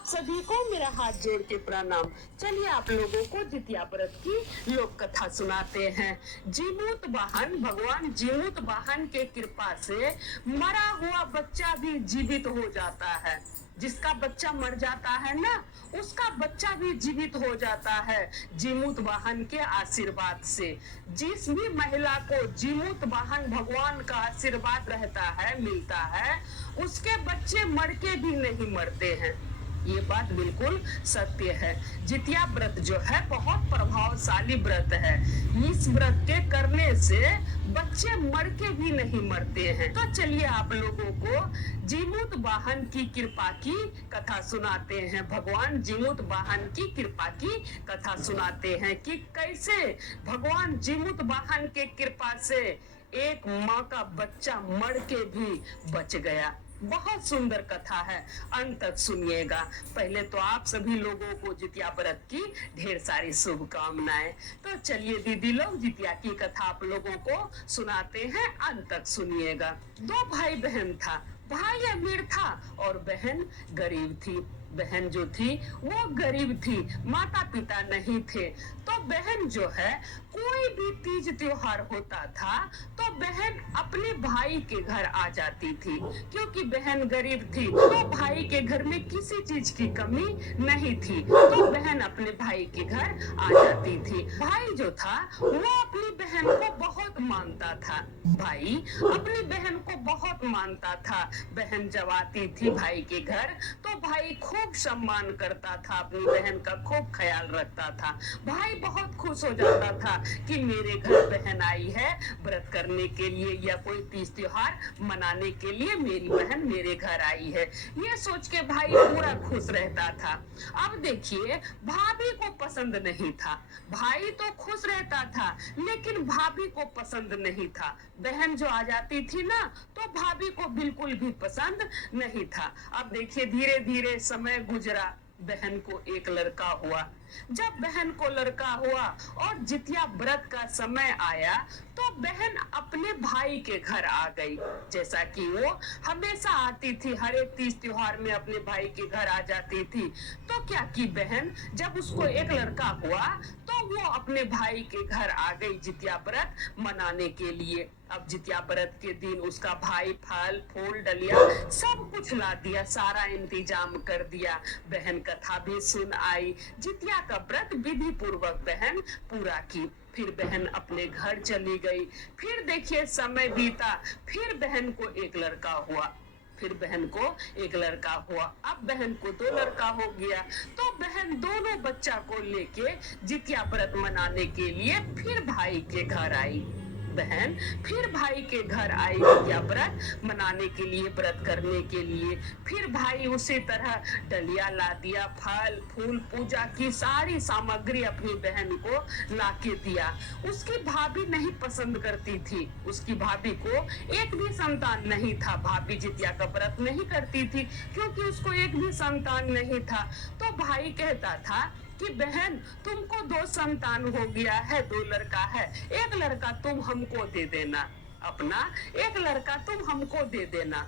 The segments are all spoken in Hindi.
आप सभी को मेरा हाथ जोड़ के प्रणाम। चलिए आप लोगों को जितिया व्रत की लोक कथा सुनाते हैं। जीमूत वाहन भगवान जीमूत वाहन के कृपा से मरा हुआ बच्चा भी जीवित हो जाता है। जिसका बच्चा मर जाता है ना, उसका बच्चा भी जीवित हो जाता है जीमूत वाहन के आशीर्वाद से। जिस भी महिला को जीमूत वाहन भगवान का आशीर्वाद रहता है, मिलता है, उसके बच्चे मर के भी नहीं मरते हैं। ये बात बिल्कुल सत्य है। जितिया व्रत जो है बहुत प्रभावशाली व्रत है। इस व्रत के करने से बच्चे मर के भी नहीं मरते हैं। तो चलिए आप लोगों को जीमूत वाहन की कृपा की कथा सुनाते हैं। भगवान जीमूत वाहन की कृपा की कथा सुनाते हैं कि कैसे भगवान जीमूत वाहन के कृपा से एक माँ का बच्चा मर के भी बच गया। बहुत सुंदर कथा है, अंत तक सुनिएगा। पहले तो आप सभी लोगों को जितिया व्रत की ढेर सारी शुभकामनाएं। तो चलिए दीदी लोग जितिया की कथा आप लोगों को सुनाते हैं, अंत तक सुनिएगा। दो भाई बहन था। भाई अमीर था और बहन गरीब थी। बहन जो थी वो गरीब थी, माता पिता नहीं थे। तो बहन जो है, कोई भी तीज त्योहार होता था तो बहन अपने भाई के घर आ जाती थी। क्योंकि बहन गरीब थी तो भाई के घर में किसी चीज की कमी नहीं थी, तो बहन अपने भाई के घर आ जाती थी। भाई जो था वो अपनी बहन को बहुत मानता था। भाई अपनी बहन को बहुत मानता था। बहन जब आती थी भाई के घर तो भाई खूब सम्मान करता था, अपनी बहन का खूब ख्याल रखता था। भाई बहुत खुश हो जाता था कि मेरे घर बहन आई है व्रत करने के लिए या कोई तीज त्योहार मनाने के लिए मेरी बहन मेरे घर आई है। ये सोच के भाई पूरा खुश रहता था। अब देखिए भाभी को पसंद नहीं था। भाई तो खुश रहता था लेकिन भाभी को पसंद नहीं था। बहन जो आ जाती थी ना तो भाभी को बिल्कुल भी पसंद नहीं था। अब देखिए धीरे धीरे समय गुजरा, बहन को एक लड़का हुआ। जब बहन को लड़का हुआ और जितिया व्रत का समय आया तो बहन अपने भाई के घर आ गई। जैसा कि वो हमेशा आती थी, हर एक तीज त्योहार में अपने भाई के घर आ जाती थी। तो क्या की बहन जब उसको एक लड़का हुआ तो वो अपने भाई के घर आ गई जितिया व्रत मनाने के लिए। अब जितिया व्रत के दिन उसका भाई फल फूल डलिया सब कुछ ला दिया, सारा इंतजाम कर दिया। बहन कथा भी सुन आई, जितिया का व्रत विधि पूर्वक बहन पूरा की। फिर बहन अपने घर चली गई। फिर देखिए समय बीता, फिर बहन को एक लड़का हुआ। फिर बहन को एक लड़का हुआ। अब बहन को दो लड़का हो गया। तो बहन दोनों बच्चा को लेके जितिया व्रत मनाने के लिए फिर भाई के घर आई। बहन फिर भाई के घर आई जितिया व्रत मनाने के लिए, व्रत करने के लिए। फिर भाई उसी तरह डलिया ला दिया, फल फूल पूजा की सारी सामग्री अपनी बहन को लाके दिया। उसकी भाभी नहीं पसंद करती थी, उसकी भाभी को एक भी संतान नहीं था। भाभी जितिया का व्रत नहीं करती थी क्योंकि उसको एक भी संतान नहीं था। तो भाई कहता था कि बहन तुमको दो संतान हो गया है, दो लड़का है, एक लड़का तुम हमको दे देना, अपना एक लड़का तुम हमको दे देना।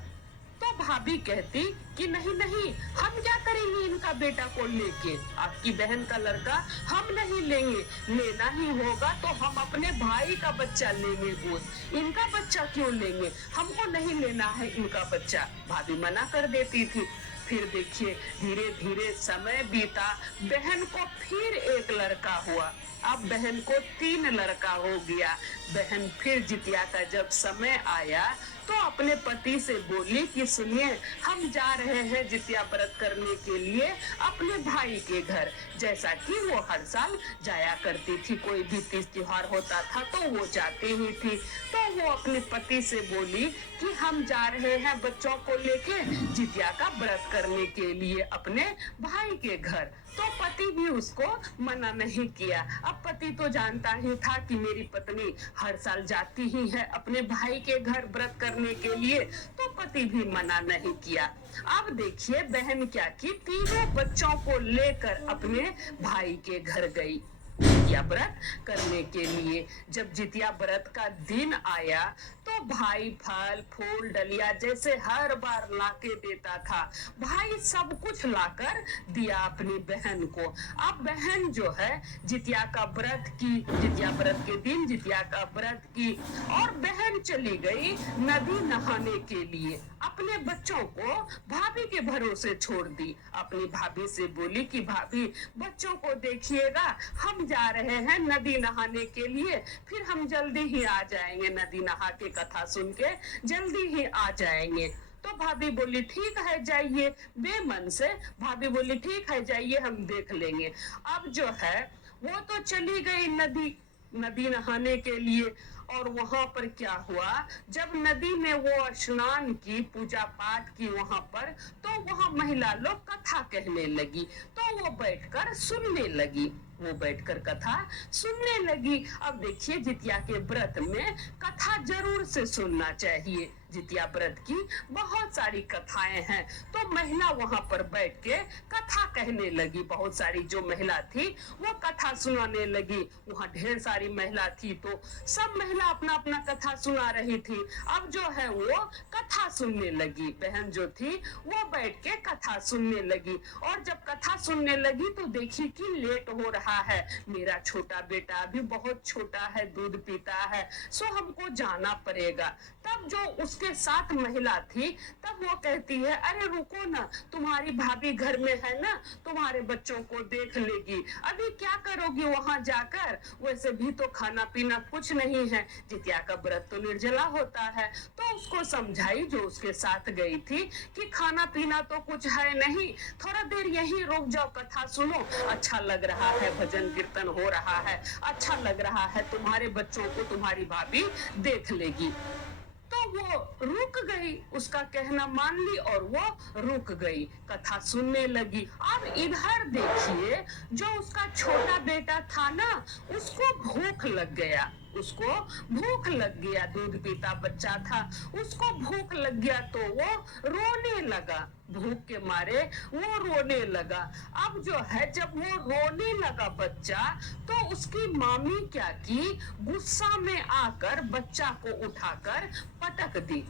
तो भाभी कहती कि नहीं नहीं, हम क्या करेंगे इनका बेटा को लेके, आपकी बहन का लड़का हम नहीं लेंगे, लेना ही होगा तो हम अपने भाई का बच्चा लेंगे गोद, इनका बच्चा क्यों लेंगे, हमको नहीं लेना है इनका बच्चा। भाभी मना कर देती थी। फिर देखिए धीरे धीरे समय बीता, बहन को फिर एक लड़का हुआ। अब बहन को 3 लड़का हो गया। बहन फिर जितिया का जब समय आया तो अपने पति से बोली कि सुनिए हम जा रहे हैं जितिया व्रत करने के लिए अपने भाई के घर। जैसा कि वो हर साल जाया करती थी, कोई भी तीज त्योहार होता था तो वो जाती ही थी। तो वो अपने पति से बोली कि हम जा रहे हैं बच्चों को लेके जितिया का व्रत करने के लिए अपने भाई के घर। तो पति भी उसको मना नहीं किया। अब पति तो जानता ही था कि मेरी पत्नी हर साल जाती ही है अपने भाई के घर व्रत करने के लिए, तो पति भी मना नहीं किया। अब देखिए बहन क्या की, तीनों बच्चों को लेकर अपने भाई के घर गई। जितिया व्रत करने के लिए। जब जितिया व्रत का दिन आया तो भाई फल फूल डलिया जैसे हर बार लाके देता था, भाई सब कुछ लाकर दिया अपनी बहन को। अब बहन जो है जितिया का व्रत की, जितिया व्रत के दिन जितिया का व्रत की, और बहन चली गई नदी नहाने के लिए। अपने बच्चों को भाभी के भरोसे छोड़ दी। अपनी भाभी से बोली कि भाभी बच्चों को देखिएगा, हम जा रहे हैं नदी नहाने के लिए, फिर हम जल्दी ही आ जाएंगे, नदी नहा के कथा सुन के जल्दी ही आ जाएंगे। तो भाभी बोली ठीक है जाइए, बेमन से भाभी बोली ठीक है जाइए, हम देख लेंगे। अब जो है वो तो चली गई नदी नहाने के लिए। और वहां पर क्या हुआ, जब नदी में वो स्नान की, पूजा पाठ की वहां पर, तो वहां महिला लोग कथा कहने लगी। तो वो बैठकर सुनने लगी, वो बैठकर कथा सुनने लगी। अब देखिए जितिया के व्रत में कथा जरूर से सुनना चाहिए। जितिया व्रत की बहुत सारी कथाएं हैं। तो महिला वहां पर बैठ के कथा कहने लगी। बहुत सारी जो महिला थी वो कथा सुनाने लगी। वहां ढेर सारी महिला थी तो सब महिला अपना अपना कथा सुना रही थी। अब जो है वो कथा सुनने लगी, बहन जो थी वो बैठ के कथा सुनने लगी। और जब कथा सुनने लगी तो देखी कि लेट हो रहा है, मेरा छोटा बेटा अभी बहुत छोटा है, दूध पीता है, सो हमको जाना पड़ेगा। तब जो उसके साथ महिला थी तब वो कहती है अरे रुको ना, तुम्हारी भाभी घर में है ना, तुम्हारे बच्चों को देख लेगी, अभी क्या करोगी वहां जाकर, वैसे भी तो खाना पीना कुछ नहीं है, जितिया का व्रत तो निर्जला होता है। तो उसको समझाई जो उसके साथ गई थी कि खाना पीना तो कुछ है नहीं, थोड़ा देर यहीं रुक जाओ, कथा सुनो, अच्छा लग रहा है, भजन कीर्तन हो रहा है, अच्छा लग रहा है, तुम्हारे बच्चों को तुम्हारी भाभी देख लेगी। तो वो रुक गई, उसका कहना मान ली और वो रुक गई, कथा सुनने लगी। अब इधर देखिए जो उसका छोटा बेटा था ना, उसको भूख लग गया, उसको भूख लग गया, दूध पीता बच्चा था, उसको भूख लग गया तो वो रोने लगा, भूख के मारे वो रोने लगा। अब जो है जब वो रोने लगा बच्चा, तो उसकी मामी क्या की, गुस्सा में आकर बच्चा को उठाकर पटक दी,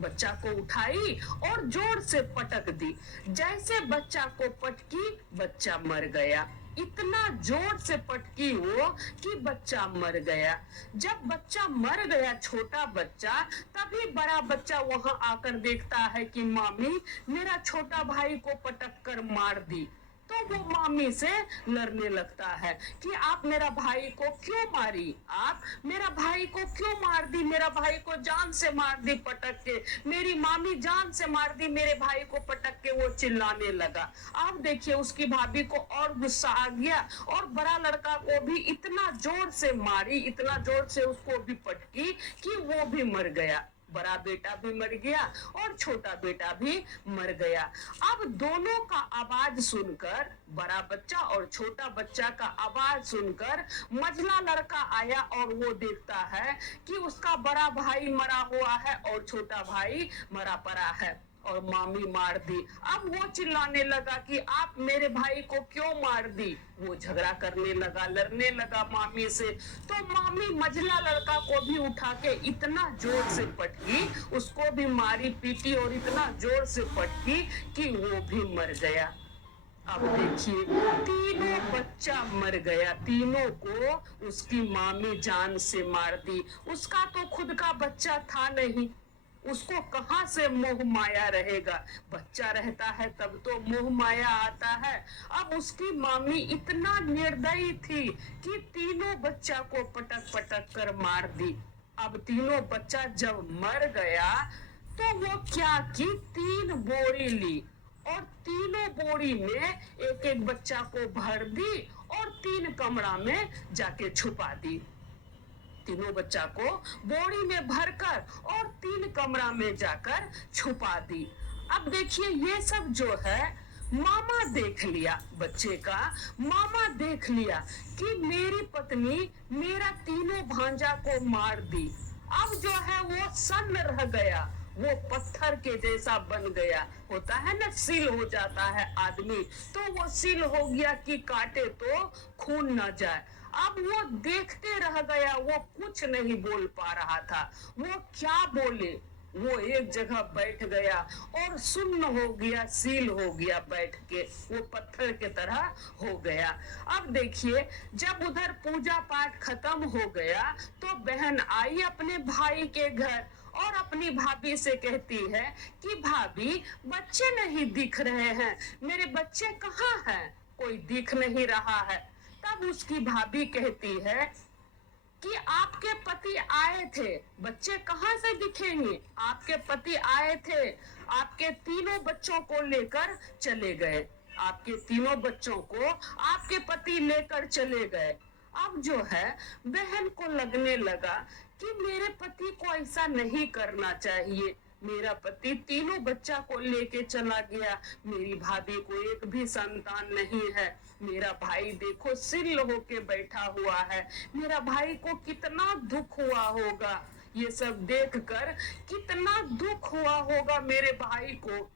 बच्चा को उठाई और जोर से पटक दी। जैसे बच्चा को पटकी बच्चा मर गया, इतना जोर से पटकी वो कि बच्चा मर गया। जब बच्चा मर गया छोटा बच्चा, तभी बड़ा बच्चा वहां आकर देखता है कि मामी मेरा छोटा भाई को पटक कर मार दी। तो वो मामी से लड़ने लगता है कि आप मेरा भाई को क्यों मारी, आप मेरा भाई को क्यों मार दी, मेरा भाई को जान से मार दी पटक के, मेरी मामी जान से मार दी मेरे भाई को पटक के, वो चिल्लाने लगा। आप देखिए उसकी भाभी को और गुस्सा आ गया और बड़ा लड़का को भी इतना जोर से मारी, इतना जोर से उसको भी पटकी कि वो भी मर गया, बड़ा बेटा भी मर गया और छोटा बेटा भी मर गया। अब दोनों का आवाज सुनकर, बड़ा बच्चा और छोटा बच्चा का आवाज सुनकर मझला लड़का आया और वो देखता है कि उसका बड़ा भाई मरा हुआ है और छोटा भाई मरा पड़ा है और मामी मार दी। अब वो चिल्लाने लगा कि आप मेरे भाई को क्यों मार दी, वो झगड़ा करने लगा, लड़ने लगा मामी से। तो मामी मझला लड़का को भी उठा के इतना जोर से पटकी, उसको भी मारी पीटी और इतना जोर से पटकी कि वो भी मर गया। अब देखिए तीनों बच्चा मर गया, तीनों को उसकी मामी जान से मार दी। उसका तो खुद का बच्चा था नहीं, उसको कहां से मोह माया रहेगा, बच्चा रहता है तब तो मोह माया आता है। अब उसकी मामी इतना निर्दयी थी कि तीनों बच्चा को पटक पटक कर मार दी। अब तीनों बच्चा जब मर गया तो वो क्या की, 3 बोरी ली और तीनों बोरी में एक एक बच्चा को भर दी और 3 कमरा में जाके छुपा दी। तीनों बच्चा को बोरी में भरकर और 3 कमरा में जाकर छुपा दी। अब देखिए ये सब जो है मामा देख लिया, बच्चे का मामा देख लिया कि मेरी पत्नी मेरा तीनों भांजा को मार दी। अब जो है वो सन्न रह गया, वो पत्थर के जैसा बन गया, होता है ना सील हो जाता है आदमी, तो वो सील हो गया कि काटे तो खून न जाए। अब वो देखते रह गया, वो कुछ नहीं बोल पा रहा था। वो क्या बोले, वो एक जगह बैठ गया और सुन्न हो गया, सील हो गया, बैठ के वो पत्थर के तरह हो गया। अब देखिए, जब उधर पूजा पाठ खत्म हो गया तो बहन आई अपने भाई के घर और अपनी भाभी से कहती है कि भाभी, बच्चे नहीं दिख रहे हैं, मेरे बच्चे कहाँ हैं, कोई दिख नहीं रहा है। तब उसकी भाभी कहती है कि आपके पति आए थे, बच्चे कहाँ से दिखेंगे, आपके पति आए थे, आपके तीनों बच्चों को लेकर चले गए, आपके तीनों बच्चों को आपके पति लेकर चले गए। अब जो है, बहन को लगने लगा कि मेरे पति को ऐसा नहीं करना चाहिए, मेरा पति तीनों बच्चा को लेके चला गया, मेरी भाभी को एक भी संतान नहीं है, मेरा भाई देखो सिल होके बैठा हुआ है, मेरा भाई को कितना दुख हुआ होगा, ये सब देखकर कितना दुख हुआ होगा मेरे भाई को,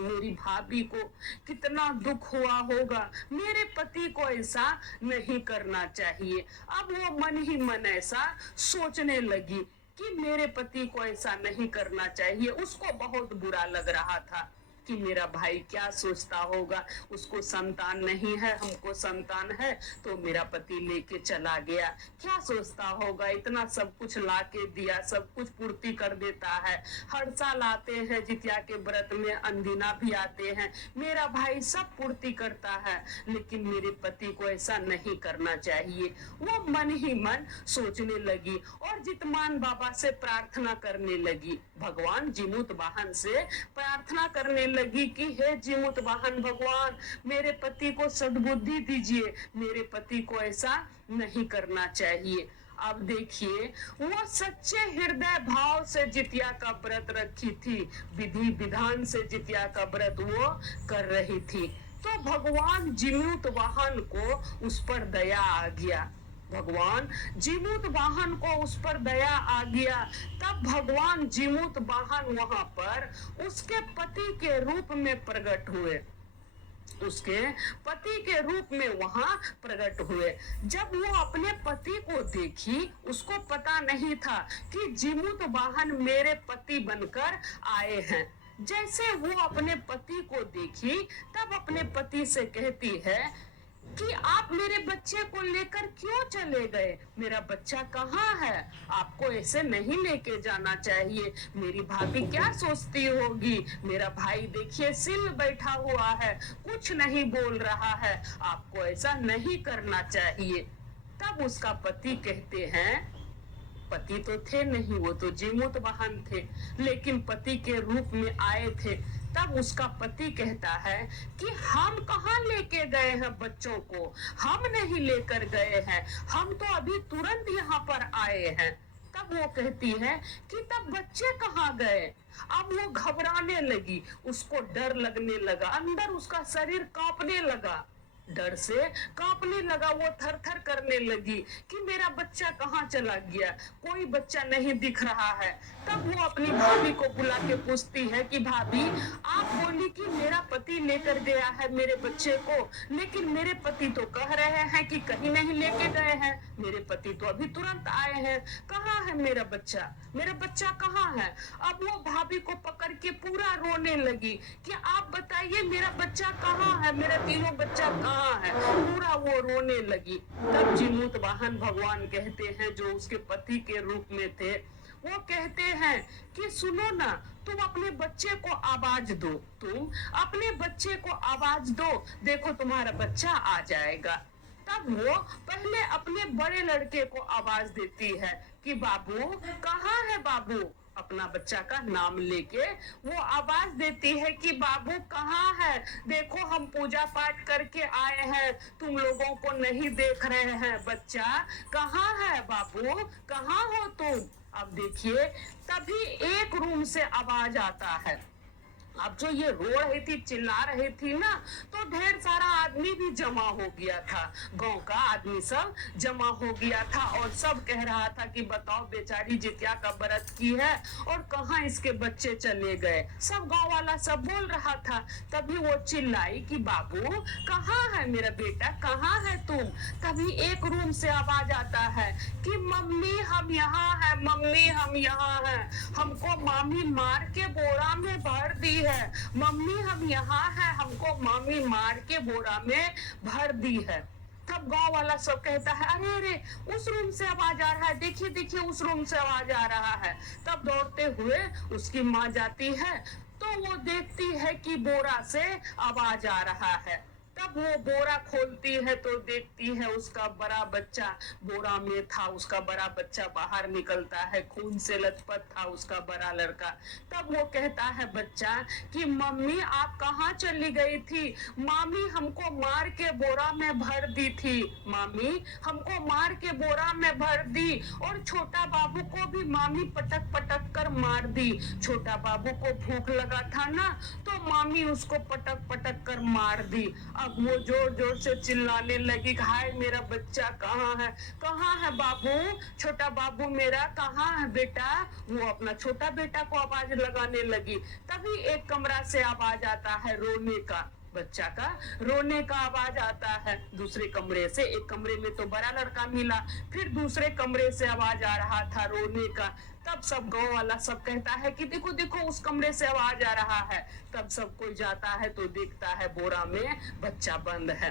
मेरी भाभी को कितना दुख हुआ होगा, मेरे पति को ऐसा नहीं करना चाहिए। अब वो मन ही मन ऐसा सोचने लगी कि मेरे पति को ऐसा नहीं करना चाहिए। उसको बहुत बुरा लग रहा था कि मेरा भाई क्या सोचता होगा, उसको संतान नहीं है, हमको संतान है, तो मेरा पति लेके चला गया, क्या सोचता होगा, इतना सब कुछ ला के दिया, सब कुछ पूर्ति कर देता है, हर साल आते हैं जितिया के व्रत में, अंदिना भी आते हैं, मेरा भाई सब पूर्ति करता है, लेकिन मेरे पति को ऐसा नहीं करना चाहिए। वो मन ही मन सोचने लगी और जितमान बाबा से प्रार्थना करने लगी, भगवान जीमूत वाहन से प्रार्थना करने लगी कि हे जीमूत वाहन भगवान, मेरे पति को सद्बुद्धि दीजिए, मेरे पति को ऐसा नहीं करना चाहिए। अब देखिए, वो सच्चे हृदय भाव से जितिया का व्रत रखी थी, विधि विधान से जितिया का व्रत वो कर रही थी, तो भगवान जीमूत वाहन को उस पर दया आ गया, भगवान जीमूत वाहन को उस पर दया आ गया। तब भगवान जीमूत वाहन वहां पर उसके पति के रूप में प्रकट हुए, उसके पति के रूप में वहां प्रकट हुए। जब वो अपने पति को देखी, उसको पता नहीं था कि जीमूत वाहन मेरे पति बनकर आए हैं। जैसे वो अपने पति को देखी, तब अपने पति से कहती है कि आप मेरे बच्चे को लेकर क्यों चले गए, मेरा बच्चा कहाँ है, आपको ऐसे नहीं लेके जाना चाहिए, मेरी भाभी क्या सोचती होगी, मेरा भाई देखिए सिल बैठा हुआ है, कुछ नहीं बोल रहा है, आपको ऐसा नहीं करना चाहिए। तब उसका पति कहते हैं, पति तो थे नहीं, वो तो जीमूत वाहन थे, लेकिन पति के रूप में आए थे। तब उसका पति कहता है कि हम कहाँ लेके गए हैं बच्चों को, हम नहीं लेकर गए हैं, हम तो अभी तुरंत यहाँ पर आए हैं। तब वो कहती है कि तब बच्चे कहाँ गए। अब वो घबराने लगी, उसको डर लगने लगा, अंदर उसका शरीर कांपने लगा, डर से कांपने लगा, वो थर थर करने लगी कि मेरा बच्चा कहाँ चला गया, कोई बच्चा नहीं दिख रहा है। तब वो अपनी भाभी को बुला के पूछती है कि भाभी, आप बोली कि मेरा पति लेकर गया है मेरे बच्चे को, लेकिन मेरे पति तो कह रहे हैं कि कहीं नहीं लेके गए हैं, मेरे पति तो अभी तुरंत आए हैं, कहाँ है मेरा बच्चा, मेरा बच्चा कहाँ है। अब वो भाभी को पकड़ के पूरा रोने लगी कि आप बताइए मेरा बच्चा कहाँ है, मेरा तीनों बच्चा कहाँ है, पूरा वो रोने लगी। तब जीमूत वाहन भगवान कहते हैं, जो उसके पति के रूप में थे, वो कहते हैं कि सुनो ना, तुम अपने बच्चे को आवाज दो, तुम अपने बच्चे को आवाज दो, देखो तुम्हारा बच्चा आ जाएगा। तब वो पहले अपने बड़े लड़के को आवाज देती है कि बाबू कहाँ है, बाबू अपना बच्चा का नाम लेके वो आवाज देती है कि बाबू कहाँ है, देखो हम पूजा पाठ करके आए हैं, तुम लोगों को नहीं देख रहे हैं, बच्चा कहाँ है, बाबू कहाँ हो तुम। अब देखिए, तभी एक रूम से आवाज आता है, अब जो ये रो रही थी, चिल्ला रही थी ना, तो ढेर सारा आदमी भी जमा हो गया था। गांव का आदमी सब जमा हो गया था और सब कह रहा था कि बताओ बेचारी जितिया का व्रत की है और कहाँ इसके बच्चे चले गए। सब गांव वाला सब बोल रहा था। तभी वो चिल्लाई कि बाबू कहाँ है मेरा बेटा, कहाँ है तुम। तभी एक रूम से आवाज आता है कि मम्मी हम यहाँ है, मम्मी हम यहाँ है, हमको मामी मार के बोरा में भर दी है, मम्मी हम यहाँ है, हमको मामी मार के बोरा में भर दी है। तब गांव वाला सब कहता है अरे अरे उस रूम से आवाज आ रहा है, देखिए देखिए उस रूम से आवाज आ रहा है। तब दौड़ते हुए उसकी माँ जाती है तो वो देखती है कि बोरा से आवाज आ रहा है। तब वो बोरा खोलती है तो देखती है उसका बड़ा बच्चा बोरा में था। उसका बड़ा बच्चा बाहर निकलता है, खून से लथपथ था उसका बड़ा लड़का। तब वो कहता है बच्चा कि मम्मी आप कहाँ चली गई थी, मामी हमको मार के बोरा में भर दी थी, मामी हमको मार के बोरा में भर दी और छोटा बाबू को भी मामी पटक पटक कर मार दी। छोटा बाबू को भूख लगा था ना तो मामी उसको पटक पटक कर मार दी। अब वो जोर जोर से चिल्लाने लगी, हाय मेरा बच्चा कहाँ है, कहाँ है बाबू, छोटा बाबू मेरा कहाँ है बेटा। वो अपना छोटा बेटा को आवाज लगाने लगी। तभी एक कमरा से आवाज आता है रोने का, बच्चा का रोने का आवाज आता है दूसरे कमरे से। एक कमरे में तो बड़ा लड़का मिला, फिर दूसरे कमरे से आवाज आ रहा था रोने का। तब सब गांव वाला सब कहता है कि देखो देखो उस कमरे से आवाज आ रहा है। तब सब कोई जाता है तो देखता है बोरा में बच्चा बंद है।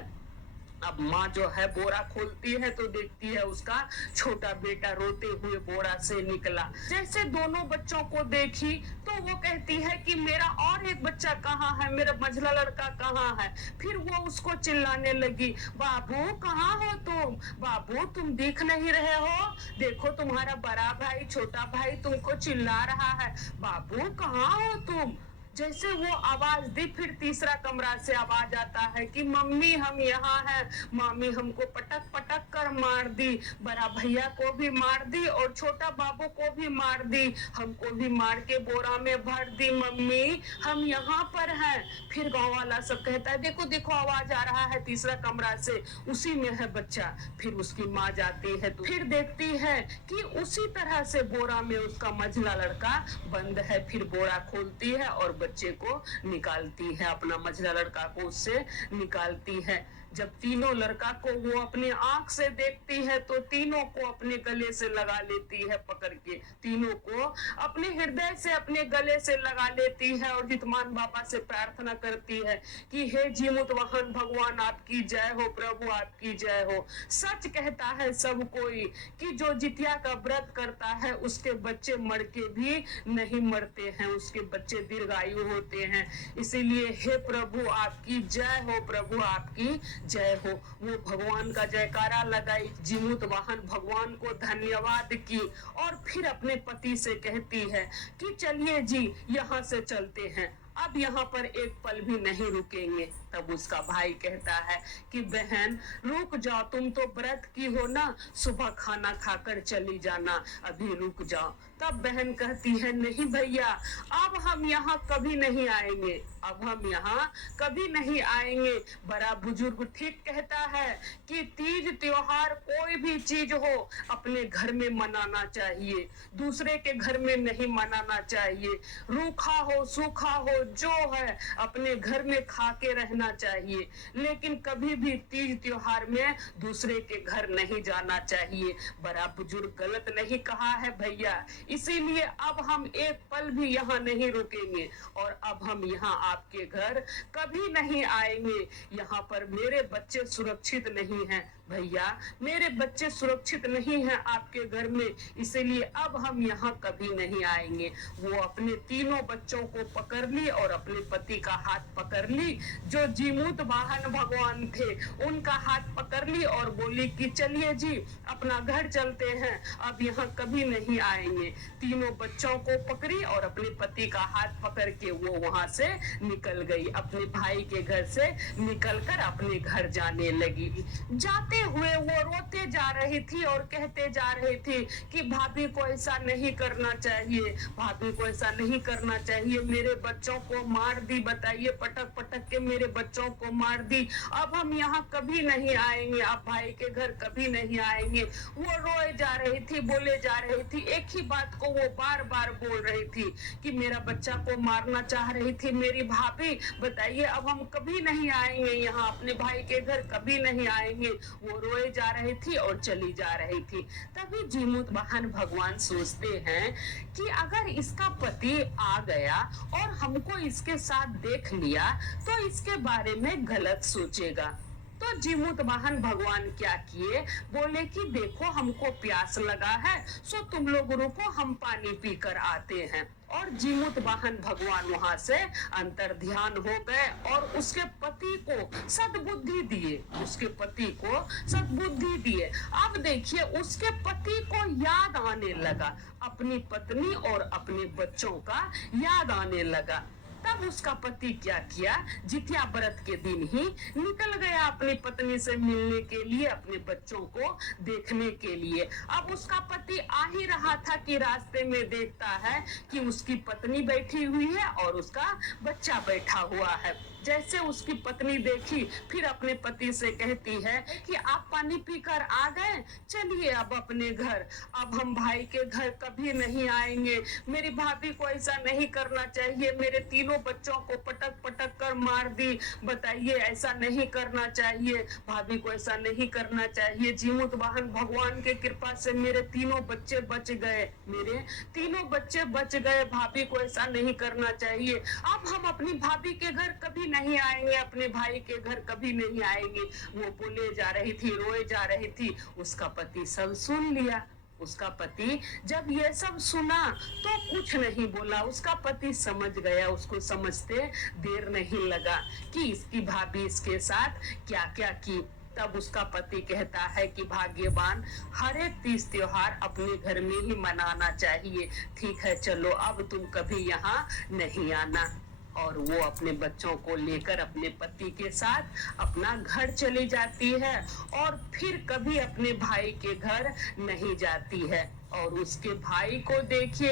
अब माँ जो है बोरा खोलती है तो देखती है उसका छोटा बेटा रोते हुए बोरा से निकला। जैसे दोनों बच्चों को देखी तो वो कहती है कि मेरा और एक बच्चा कहाँ है, मेरा मझला लड़का कहाँ है। फिर वो उसको चिल्लाने लगी, बाबू कहाँ हो तुम, बाबू तुम दिख नहीं रहे हो, देखो तुम्हारा बड़ा भाई छोटा भाई तुमको चिल्ला रहा है, बाबू कहाँ हो तुम। जैसे वो आवाज दी फिर तीसरा कमरा से आवाज आता है कि मम्मी हम यहाँ हैं, मामी हमको पटक पटक कर मार दी, बड़ा भैया को भी मार दी और छोटा बाबू को भी मार दी, हमको भी मार के बोरा में भर दी, मम्मी हम यहाँ पर हैं। फिर गांव वाला सब कहता है देखो देखो आवाज आ रहा है तीसरा कमरा से, उसी में है बच्चा। फिर उसकी माँ जाती है तो फिर देखती है कि उसी तरह से बोरा में उसका मझला लड़का बंद है। फिर बोरा खोलती है और बच्चे को निकालती है, अपना मझला लड़का को उससे निकालती है। जब तीनों लड़का को वो अपने आंख से देखती है तो तीनों को अपने गले से लगा लेती है, पकड़ के तीनों को अपने हृदय से अपने गले से लगा लेती है और हितमान बाबा से प्रार्थना करती है कि हे जीमुत वाहन भगवान आपकी जय हो, प्रभु आपकी जय हो। सच कहता है सब कोई कि जो जितिया का व्रत करता है उसके बच्चे मर के भी नहीं मरते हैं, उसके बच्चे दीर्घायु होते हैं। इसीलिए हे प्रभु आपकी जय हो, प्रभु आपकी जय हो। वो भगवान का जयकारा लगाई, जीमुत वाहन भगवान को धन्यवाद की और फिर अपने पति से कहती है कि चलिए जी यहाँ से चलते हैं, अब यहाँ पर एक पल भी नहीं रुकेंगे। तब उसका भाई कहता है कि बहन रुक जाओ, तुम तो व्रत की हो ना, सुबह खाना खाकर चली जाना, अभी रुक जाओ। तब बहन कहती है नहीं भैया अब हम यहाँ कभी नहीं आएंगे, अब हम यहाँ कभी नहीं आएंगे। बड़ा बुजुर्ग ठीक कहता है कि तीज त्योहार कोई भी चीज हो अपने घर में मनाना चाहिए, दूसरे के घर में नहीं मनाना चाहिए। रूखा हो सूखा हो जो है अपने घर में खा के रहना चाहिए, लेकिन कभी भी तीज त्योहार में दूसरे के घर नहीं जाना चाहिए। बड़ा बुजुर्ग गलत नहीं कहा है भैया, इसीलिए अब हम एक पल भी यहाँ नहीं रुकेंगे और अब हम यहाँ आपके घर कभी नहीं आएंगे। यहाँ पर मेरे बच्चे सुरक्षित नहीं हैं भैया, मेरे बच्चे सुरक्षित नहीं हैं आपके घर में, इसीलिए अब हम यहाँ कभी नहीं आएंगे। वो अपने तीनों बच्चों को पकड़ ली और अपने पति का हाथ पकड़ ली, जो जीमूत वाहन भगवान थे उनका हाथ पकड़ ली और बोली कि चलिए जी अपना घर चलते हैं, अब यहाँ कभी नहीं आएंगे। तीनों बच्चों को पकड़ी और अपने पति का हाथ पकड़ के वो वहां से निकल गई, अपने भाई के घर से निकलकर अपने घर जाने लगी। जाते हुए वो रोते जा रही थी और कहते जा रही थी कि भाभी को ऐसा नहीं करना चाहिए, भाभी को ऐसा नहीं करना चाहिए, मेरे बच्चों को मार दी, बताइए, पटक पटक के मेरे बच्चों को मार दी। अब हम यहाँ कभी नहीं आएंगे, आप भाई के घर कभी नहीं आएंगे। वो रोए जा रही थी, बोले जा रही थी, एक ही बात को वो बार बार बोल रही थी कि मेरा बच्चा को मारना चाह रही थी मेरी भाभी, बताइए अब हम कभी नहीं आएंगे यहाँ, अपने भाई के घर कभी नहीं आएंगे। वो रोए जा रही थी और चली जा रही थी। तभी जीमूत वाहन भगवान सोचते हैं कि अगर इसका पति आ गया और हमको इसके साथ देख लिया तो इसके बारे में गलत सोचेगा। तो जीमूत वाहन भगवान क्या किए, बोले कि देखो हमको प्यास लगा है, सो तुम लोग रुको, हम पानी पीकर आते हैं। और जीमूत वाहन भगवान वहां से अंतर ध्यान हो गए और उसके पति को सद्बुद्धि दिए, उसके पति को सद्बुद्धि दिए। अब देखिए उसके पति को याद आने लगा, अपनी पत्नी और अपने बच्चों का याद आने लगा। तब उसका पति क्या किया, जितिया व्रत के दिन ही निकल गया अपनी पत्नी से मिलने के लिए, अपने बच्चों को देखने के लिए। अब उसका पति आ ही रहा था कि रास्ते में देखता है कि उसकी पत्नी बैठी हुई है और उसका बच्चा बैठा हुआ है। जैसे उसकी पत्नी देखी, फिर अपने पति से कहती है कि आप पानी पीकर आ गए, चलिए अब अपने घर, अब हम भाई के घर कभी नहीं आएंगे। मेरी भाभी को ऐसा नहीं करना चाहिए, मेरे तीनों बच्चों को पटक पटक कर मार दी, बताइए ऐसा नहीं करना चाहिए, भाभी को ऐसा नहीं करना चाहिए। जीमूत वाहन भगवान के कृपा से मेरे तीनों बच्चे बच गए, मेरे तीनों बच्चे बच गए, भाभी को ऐसा नहीं करना चाहिए। अब हम अपनी भाभी के घर कभी नहीं आएंगे, अपने भाई के घर कभी नहीं आएंगे। वो बोले जा रही थी, रोए जा रही थी। उसका पति सब सुन लिया। उसका पति जब ये सब सुना तो कुछ नहीं बोला, उसका पति समझ गया, उसको समझते देर नहीं लगा कि इसकी भाभी इसके साथ क्या क्या की। तब उसका पति कहता है कि भाग्यवान, हर एक तीज त्योहार अपने घर में ही मनाना चाहिए, ठीक है चलो अब तुम कभी यहाँ नहीं आना। और वो अपने बच्चों को लेकर अपने पति के साथ अपना घर चली जाती है और फिर कभी अपने भाई के घर नहीं जाती है। और उसके भाई को देखिए,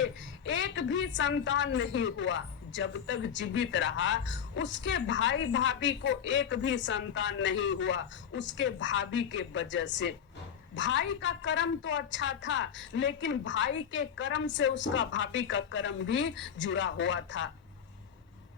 एक भी संतान नहीं हुआ, जब तक जीवित रहा उसके भाई भाभी को एक भी संतान नहीं हुआ, उसके भाभी के वजह से। भाई का कर्म तो अच्छा था, लेकिन भाई के कर्म से उसका भाभी का कर्म भी जुड़ा हुआ था,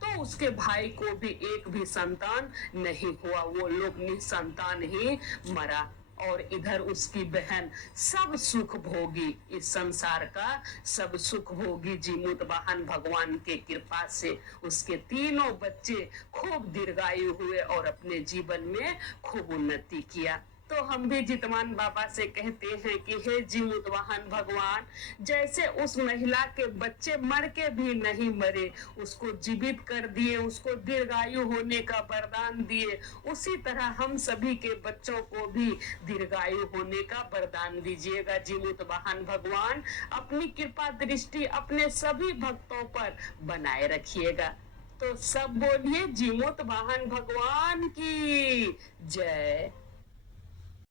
तो उसके भाई को भी एक भी संतान नहीं हुआ, वो लोग निसंतान ही मरा। और इधर उसकी बहन सब सुख भोगी, इस संसार का सब सुख भोगी जीमूत वाहन भगवान के कृपा से। उसके तीनों बच्चे खूब दीर्घायु हुए और अपने जीवन में खूब उन्नति किया। तो हम भी जितवान बाबा से कहते हैं कि हे जीमूत वाहन भगवान, जैसे उस महिला के बच्चे मर के भी नहीं मरे, उसको जीवित कर दिए, उसको दीर्घायु होने का वरदान दिए, उसी तरह हम सभी के बच्चों को भी दीर्घायु होने का वरदान दीजिएगा जीमूत वाहन भगवान। अपनी कृपा दृष्टि अपने सभी भक्तों पर बनाए रखिएगा। तो सब बोलिए जीमूत वाहन भगवान की जय।